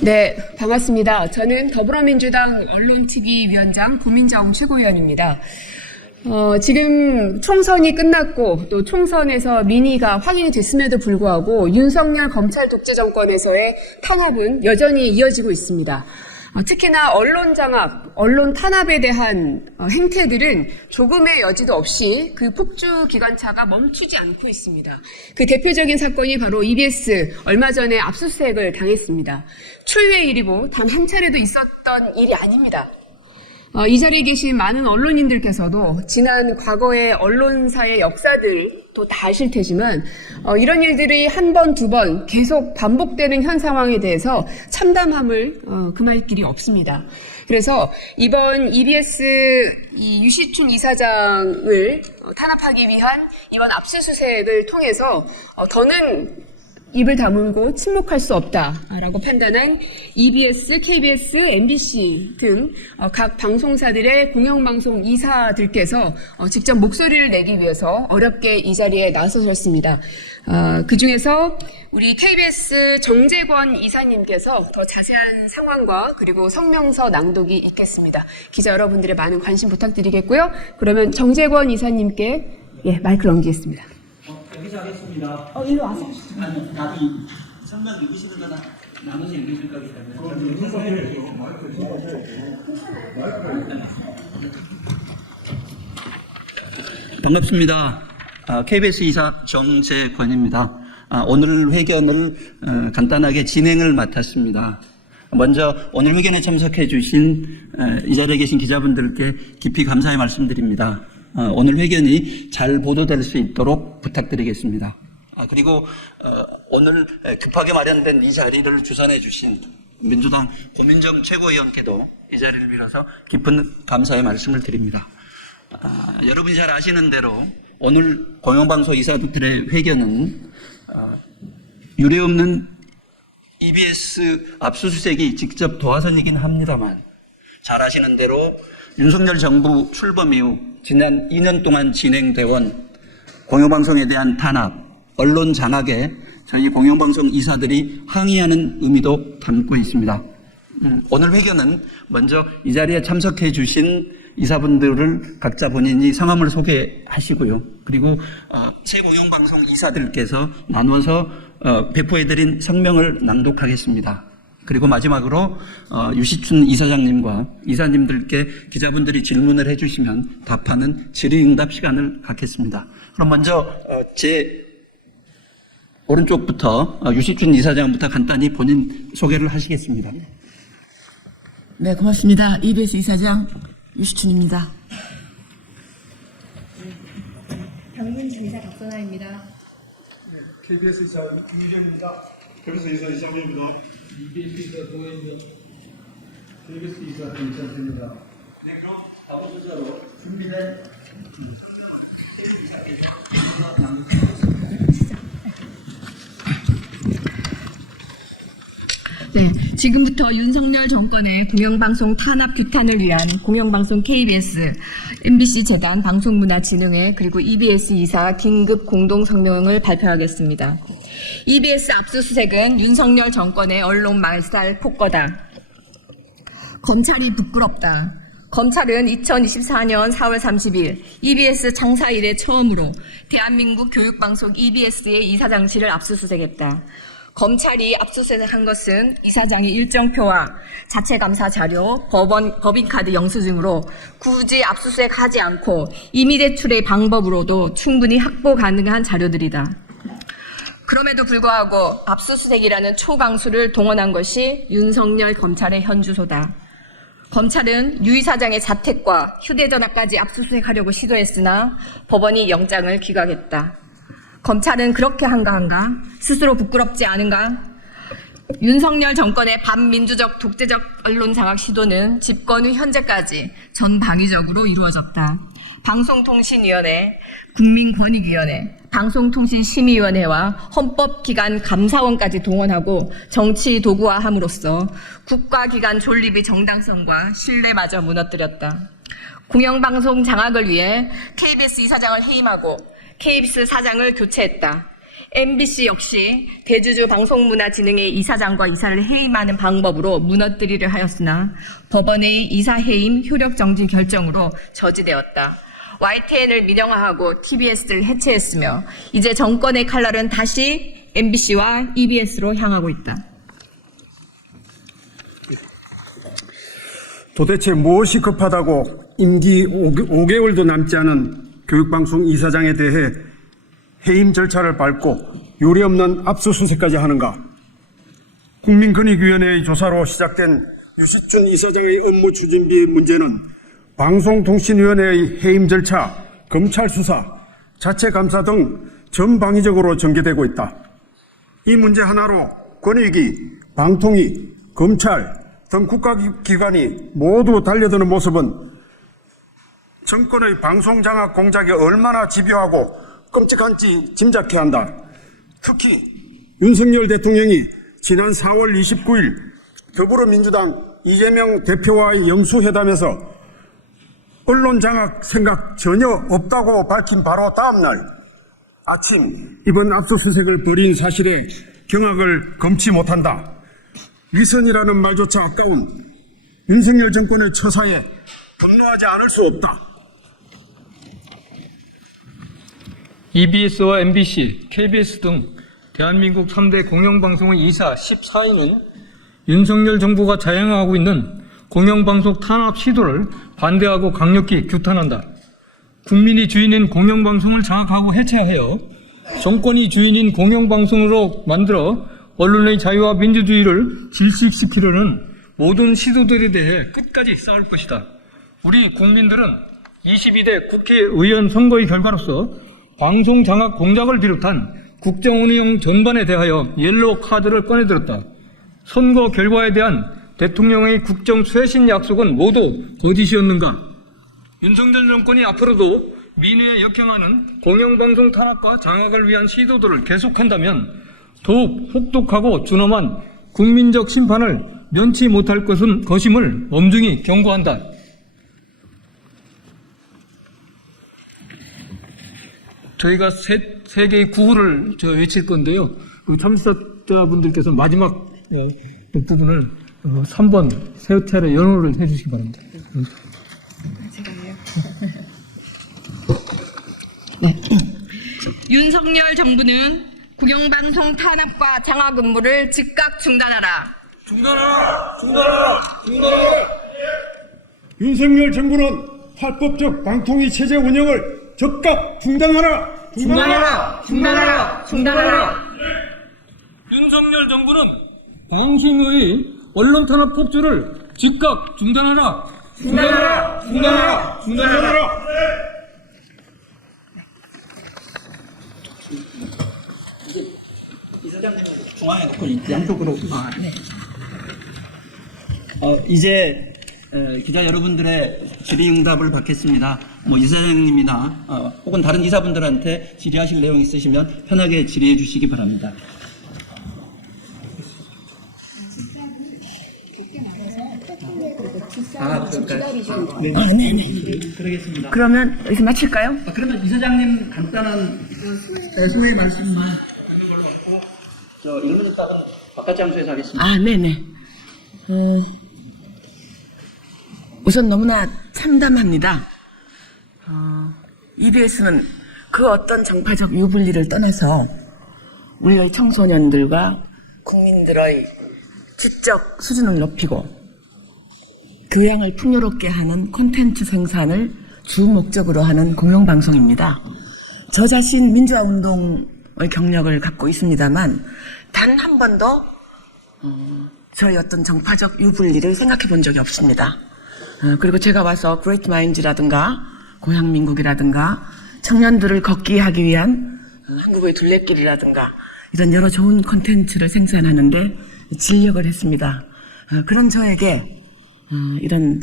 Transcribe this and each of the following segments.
네, 반갑습니다. 저는 더불어민주당 언론특위위원장 고민정 최고위원입니다. 지금 총선이 끝났고 또 총선에서 민의가 확인이 됐음에도 불구하고 윤석열 검찰 독재 정권에서의 탄압은 여전히 이어지고 있습니다. 특히나 언론 장악, 언론 탄압에 대한 행태들은 조금의 여지도 없이 그 폭주 기관차가 멈추지 않고 있습니다. 그 대표적인 사건이 바로 EBS 얼마 전에 압수수색을 당했습니다. 초유의 일이고 단 한 차례도 있었던 일이 아닙니다. 이 자리에 계신 많은 언론인들께서도 지난 과거의 언론사의 역사들도 다 아실 테지만 이런 일들이 한 번, 두 번 계속 반복되는 현 상황에 대해서 참담함을 금할 길이 없습니다. 그래서 이번 EBS 유시춘 이사장을 탄압하기 위한 이번 압수수색을 통해서 더는 입을 다물고 침묵할 수 없다라고 판단한 EBS, KBS, MBC 등 각 방송사들의 공영방송 이사들께서 직접 목소리를 내기 위해서 어렵게 이 자리에 나서셨습니다. 그중에서 우리 KBS 정재권 이사님께서 더 자세한 상황과 그리고 성명서 낭독이 있겠습니다. 기자 여러분들의 많은 관심 부탁드리겠고요. 그러면 정재권 이사님께 마이크를 넘기겠습니다. 여기서 하겠습니다. 일로 와서. 아니요, 나도 설명 읽으시는 거나 나머지 읽으실 거기 때문에. 반갑습니다. KBS 이사 정재권입니다. 오늘 회견을 간단하게 진행을 맡았습니다. 먼저 오늘 회견에 참석해 주신 이 자리에 계신 기자분들께 깊이 감사의 말씀드립니다. 오늘 회견이 잘 보도될 수 있도록 부탁드리겠습니다. 그리고 오늘 급하게 마련된 이 자리를 주선해 주신 민주당 고민정 최고위원께도 이 자리를 빌어서 깊은 감사의 말씀을 드립니다. 여러분이 잘 아시는 대로 오늘 공영방송 이사들의 회견은 유례없는 EBS 압수수색이 직접 도화선이긴 합니다만 잘 아시는 대로 윤석열 정부 출범 이후 지난 2년 동안 진행되온 공영방송에 대한 탄압, 언론 장악에 저희 공영방송 이사들이 항의하는 의미도 담고 있습니다. 오늘 회견은 먼저 이 자리에 참석해 주신 이사분들을 각자 본인이 성함을 소개하시고요. 그리고 새 공영방송 이사들께서 나눠서 배포해드린 성명을 낭독하겠습니다. 그리고 마지막으로 유시춘 이사장님과 이사님들께 기자분들이 질문을 해주시면 답하는 질의응답 시간을 갖겠습니다. 그럼 먼저 제 오른쪽부터 유시춘 이사장부터 간단히 본인 소개를 하시겠습니다. 네, 고맙습니다. EBS 이사장 유시춘입니다. 경민주 이사 박선아입니다. KBS 이사 유희정입니다. KBS 이사 이정민입니다. EBS 이사 동현입니다. KBS 이사 김찬태입니다. 네, 그럼 다음 순서로 준비된 네, 지금부터 윤석열 정권의 공영방송 탄압 규탄을 위한 공영방송 KBS, MBC 재단 방송문화진흥회 그리고 EBS 이사 긴급 공동성명을 발표하겠습니다. EBS 압수수색은 윤석열 정권의 언론 말살 폭거다. 검찰이 부끄럽다. 검찰은 2024년 4월 30일 EBS 창사 이래 처음으로 대한민국 교육방송 EBS의 이사장실을 압수수색했다. 검찰이 압수수색한 것은 이사장의 일정표와 자체감사 자료, 법인카드 영수증으로 굳이 압수수색하지 않고 임의 대출의 방법으로도 충분히 확보 가능한 자료들이다. 그럼에도 불구하고 압수수색이라는 초강수를 동원한 것이 윤석열 검찰의 현주소다. 검찰은 유 이사장의 자택과 휴대전화까지 압수수색하려고 시도했으나 법원이 영장을 기각했다. 검찰은 그렇게 한가한가? 스스로 부끄럽지 않은가? 윤석열 정권의 반민주적 독재적 언론 장악 시도는 집권 후 현재까지 전방위적으로 이루어졌다. 방송통신위원회, 국민권익위원회, 방송통신심의위원회와 헌법기관 감사원까지 동원하고 정치 도구화함으로써 국가기관 존립의 정당성과 신뢰마저 무너뜨렸다. 공영방송 장악을 위해 KBS 이사장을 해임하고 KBS 사장을 교체했다. MBC 역시 대주주 방송문화진흥회 이사장과 이사를 해임하는 방법으로 무너뜨리려 하였으나 법원의 이사 해임 효력 정지 결정으로 저지되었다. YTN을 민영화하고 TBS를 해체했으며 이제 정권의 칼날은 다시 MBC와 EBS로 향하고 있다. 도대체 무엇이 급하다고 임기 5개월도 남지 않은 교육방송 이사장에 대해 해임 절차를 밟고 요리없는 압수수색까지 하는가? 국민권익위원회의 조사로 시작된 유시춘 이사장의 업무 추진비 문제는 방송통신위원회의 해임 절차, 검찰 수사, 자체 감사 등 전방위적으로 전개되고 있다. 이 문제 하나로 권익위, 방통위, 검찰 등 국가기관이 모두 달려드는 모습은 정권의 방송장악 공작이 얼마나 집요하고 끔찍한지 짐작케 한다. 특히 윤석열 대통령이 지난 4월 29일 더불어민주당 이재명 대표와의 영수회담에서 언론 장악 생각 전혀 없다고 밝힌 바로 다음 날 아침 이번 압수수색을 벌인 사실에 경악을 금치 못한다. 위선이라는 말조차 아까운 윤석열 정권의 처사에 분노하지 않을 수 없다. EBS와 MBC, KBS 등 대한민국 3대 공영방송의 이사 14인은 윤석열 정부가 자행하고 있는 공영방송 탄압 시도를 반대하고 강력히 규탄한다. 국민이 주인인 공영방송을 장악하고 해체하여 정권이 주인인 공영방송으로 만들어 언론의 자유와 민주주의를 질식시키려는 모든 시도들에 대해 끝까지 싸울 것이다. 우리 국민들은 22대 국회의원 선거의 결과로서 방송 장악 공작을 비롯한 국정 운영 전반에 대하여 옐로우 카드를 꺼내들었다. 선거 결과에 대한 대통령의 국정 쇄신 약속은 모두 거짓이었는가? 윤석열 정권이 앞으로도 민의에 역행하는 공영방송 탄압과 장악을 위한 시도들을 계속한다면 더욱 혹독하고 준엄한 국민적 심판을 면치 못할 것임을 엄중히 경고한다. 저희가 세 개의 구호를 외칠 건데요. 참석자분들께서 마지막 부분을 3번 세 차례 연호를 해주시기 바랍니다. 윤석열 정부는 공영방송 탄압과 장악 업무를 즉각 중단하라. 윤석열 정부는 합법적 방통위 체제 운영을 즉각 중단하라! 윤석열 정부는 방송의 언론 탄압 폭주를 즉각 중단하라! 이사장님 중앙에 놓고 양쪽으로. 이제 기자 여러분들의 질의응답을 받겠습니다. 이사장님이나 혹은 다른 이사분들한테 질의하실 내용 있으시면 편하게 질의해 주시기 바랍니다. 네네. 그러겠습니다. 그러면 여기서 마칠까요? 그러면 이사장님 간단한 소회 말씀만 듣는 걸로 하고, 1분 있다가 바깥 장소에서 하겠습니다. 네네. 우선 너무나 참담합니다. EBS는 그 어떤 정파적 유불리를 떠나서 우리의 청소년들과 국민들의 지적 수준을 높이고 교양을 풍요롭게 하는 콘텐츠 생산을 주 목적으로 하는 공영방송입니다. 저 자신 민주화운동의 경력을 갖고 있습니다만 단 한 번도 저희 어떤 정파적 유불리를 생각해 본 적이 없습니다. 그리고 제가 와서 그레이트 마인즈라든가 고향민국이라든가 청년들을 걷기 하기 위한 한국의 둘레길이라든가 이런 여러 좋은 콘텐츠를 생산하는데 진력을 했습니다. 그런 저에게 이런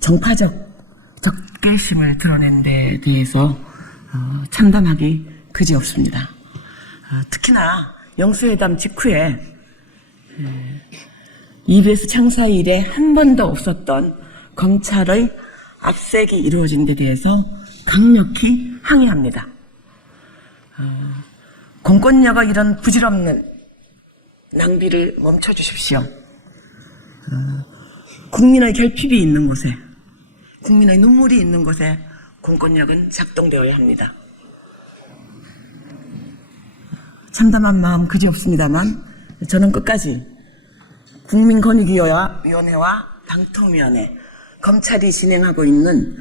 정파적 적개심을 드러낸 데 대해서 참담하기 그지없습니다. 특히나 영수회담 직후에 EBS 창사 이래 한 번도 없었던 검찰의 압색이 이루어진 데 대해서 강력히 항의합니다. 공권력의 이런 부질없는 낭비를 멈춰주십시오. 국민의 결핍이 있는 곳에, 국민의 눈물이 있는 곳에 공권력은 작동되어야 합니다. 참담한 마음 그지없습니다만 저는 끝까지 국민권익위원회와 방통위원회, 검찰이 진행하고 있는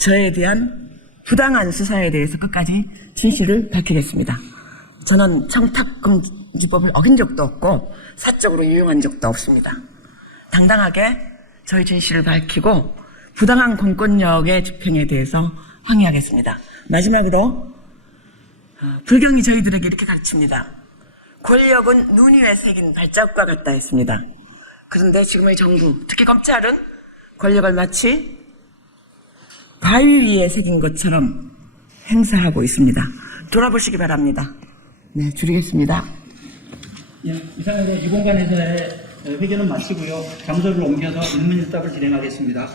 저에 대한 부당한 수사에 대해서 끝까지 진실을 밝히겠습니다. 저는 청탁금지법을 어긴 적도 없고 사적으로 이용한 적도 없습니다. 당당하게 저희 진실을 밝히고 부당한 공권력의 집행에 대해서 항의하겠습니다. 마지막으로 불경이 저희들에게 이렇게 가르칩니다. 권력은 눈 위에 새긴 발자국과 같다 했습니다. 그런데 지금의 정부, 특히 검찰은 권력을 마치 바위 위에 새긴 것처럼 행사하고 있습니다. 돌아보시기 바랍니다. 네, 줄이겠습니다. 이상으로 이 공간에서의 회견은 마치고요. 장소를 옮겨서 질문일답을 진행하겠습니다.